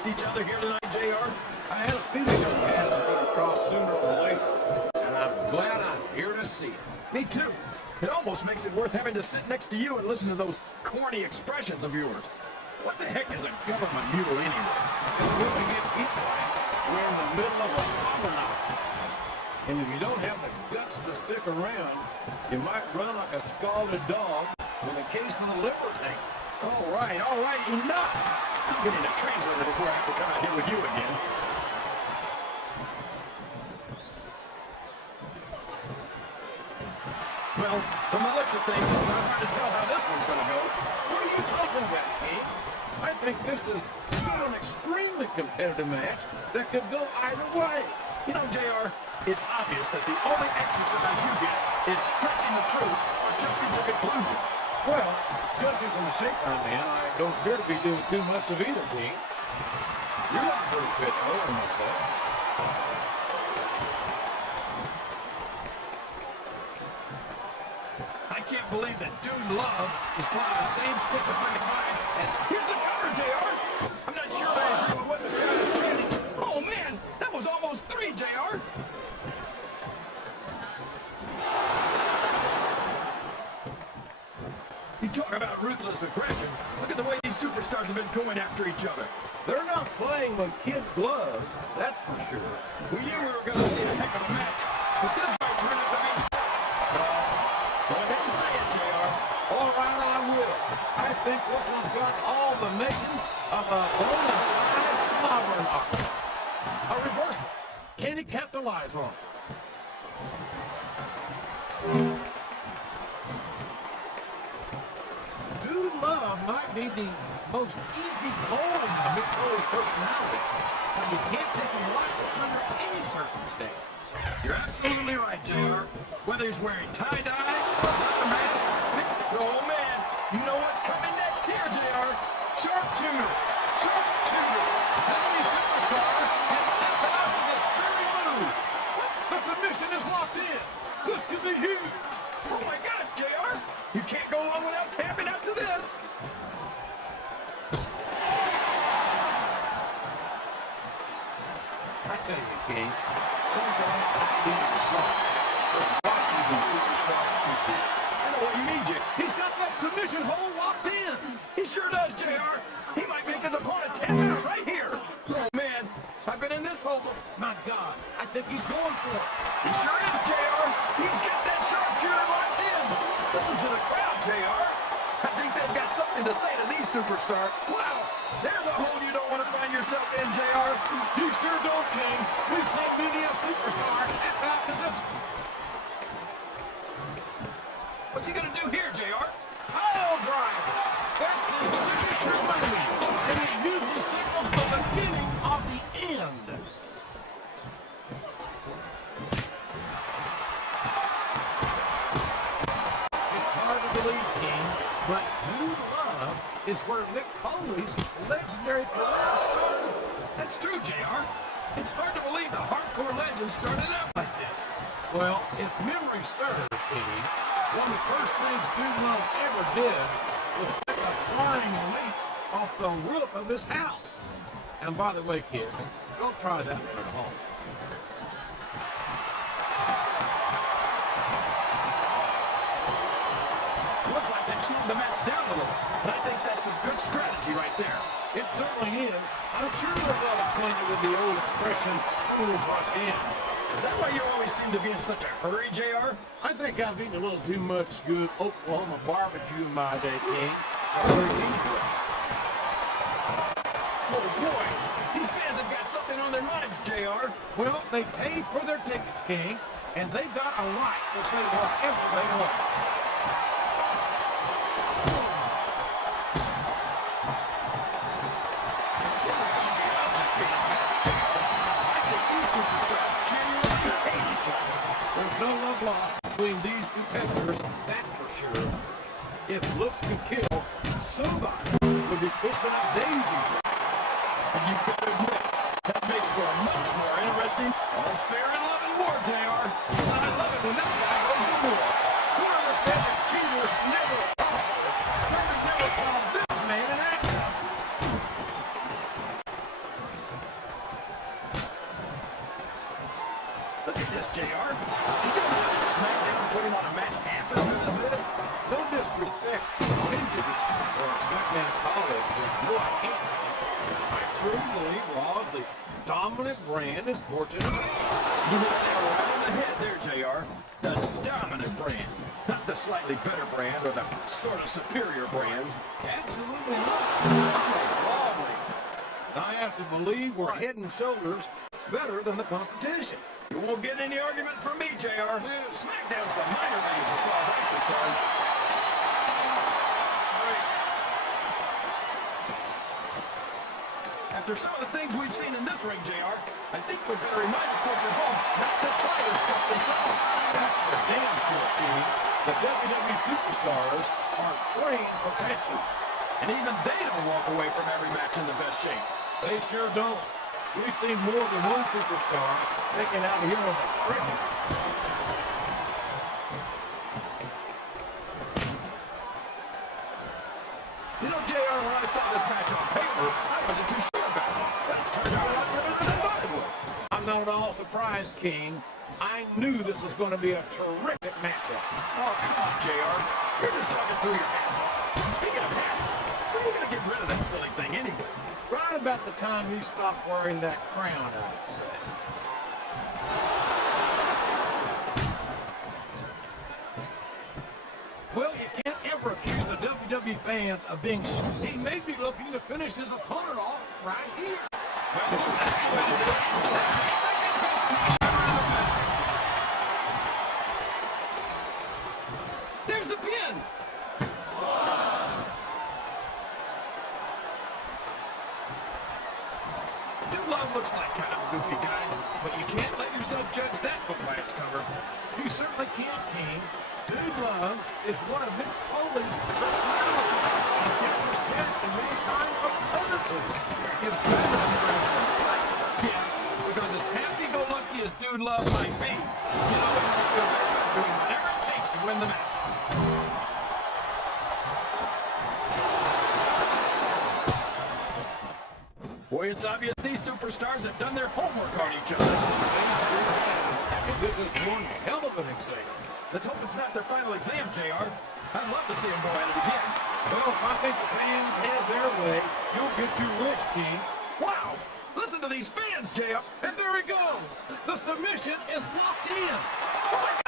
against each other here tonight, JR? I had a feeling our paths were going to cross sooner or later, and I'm glad I'm here to see it. Me too. It almost makes it worth having to sit next to you and listen to those corny expressions of yours. What the heck is a government mule anyway? Because once you get eat right, we're in the middle of a slaughter. And if you don't have the guts to stick around, you might run like a scalded dog with a case of the liver tank. All right, enough! I'm getting a translator before I have to come out here with you again. Well, from the looks of things, it's not hard to tell how this one's going to go. What are you talking about, King? I think this is still an extremely competitive match that could go either way. You know, JR, it's obvious that the only exercise you get is stretching the truth or jumping to conclusions. Well, judging from the shape I'm in, I don't appear to be doing too much of either, King. You're looking pretty fit, though, I must say. I can't believe that Dude Love is part of the same schizophrenic mind as... Here's the cover, JR! I'm not sure I agree with what the crowd is chanting. Oh, man! That was almost 3, JR! You talk about ruthless aggression. Look at the way these superstars have been going after each other. They're not playing with kid gloves, that's for sure. We knew we were going to see a heck of a match, but this might turn out to be... Go ahead and say it, JR. All right, I will. I think this one's got all the makings of a bona fide slobber knocker. A reversal. Can he capitalize on it? Dude Love might be the most easy-going Mick Foley's personality, but you can't take him lightly under any circumstances. You're absolutely right, JR. Whether he's wearing tie-dye or a mask, oh man, you know what's coming next here, JR. Sharpshooter! Sharpshooter! How many superstars have tapped out of this very move? The submission is locked in. This could be huge. Oh my gosh, JR. You can't go on without tapping out to this. I tell you, King, sometimes I'm being exhausted from watching these superstars compete. I know what you mean, Jake. He's got that submission hold locked in. He sure does, JR. He might make his opponent tap out right here. Oh, man. I've been in this hole. My God, I think he's going for it. He sure is, JR. He's got that sharpshooter locked in. Listen to the crowd, JR. I think they've got something to say to these superstars. Wow. There's a hole you don't want to find yourself in, JR. You sure don't, King. We've seen many a superstar tap out to this. What's he going to do here, JR? Pile driver. That's his signature move, and it usually signals the beginning of the end. It's hard to believe, King, but Dude Love is where Mick Foley's legendary career started. That's true, JR. It's hard to believe the hardcore legend started out like this. Well, if memory serves, King, one of the first things Dude Love ever did was take a flying leap off the roof of his house. And by the way, kids, go try that one at home. Looks like they've slowed the match down a little, and I think that's some good strategy right there. It certainly is. I'm sure they're well acquainted with the old expression, "fools rush in." Is that why you always seem to be in such a hurry, JR? I think I've eaten a little too much good Oklahoma barbecue in my day, King. Oh boy, these fans have got something on their minds, JR. Well, they paid for their tickets, King, and they've got a right to say whatever they want. This is going to be about just being a match, JR. I think these superstars genuinely hate each other. There's no love lost between these competitors, that's for sure. If looks could kill, somebody would be pushing up daisies. And you better admit, that makes for a much more interesting, all's fair in love and war, JR. And I love it when this guy goes to war. Whoever said that cheaters never apologize, certainly never saw this man in action. brand is fortunate. You hit that right on the head there, JR. The dominant brand. Not the slightly better brand or the sort of superior brand. Absolutely not. Lovely. I have to believe we're head and shoulders better than the competition. You won't get any argument from me, JR. SmackDown's the minor leagues as far as I'm concerned. After some of the things we've seen in this ring, JR, I think we better remind the folks at home not to try this stuff themselves. That's for damn sure, Steve. The WWE superstars are trained professionals. And even they don't walk away from every match in the best shape. They sure don't. We've seen more than one superstar taken out here on the stretcher. You know, JR, when I saw this match on paper, I wasn't too sure about it. But it's turned out a lot better than I thought it would. I'm not at all surprised, King. I knew this was going to be a terrific matchup. Oh, come on, JR. You're just talking through your hat. Speaking of hats, when are you going to get rid of that silly thing anyway? Right about the time you stop wearing that crown, I'd say. Well, you can't ever accuse the WWE fans of being... He may be looking to finish his opponent off right here. Well, that's the way to do it. That's the second best match ever in the business. There's the pin. Love looks like kind of a goofy guy, but you can't let yourself judge that book by its cover. You certainly can't, King. Dude Love is one of Mick Foley's personalities. He gets respect in many kinds of other things. Yeah, because as happy-go-lucky as Dude Love might be, you know he's going to feel better about doing whatever it takes to win the match. Boy, it's obvious these superstars have done their homework on each other. This is one hell of an exam. Let's hope it's not their final exam, JR. I'd love to see them go at it again. Well, if I think the fans have their way, you'll get your wish, King. Wow! Listen to these fans, JR. And there he goes. The submission is locked in. Oh my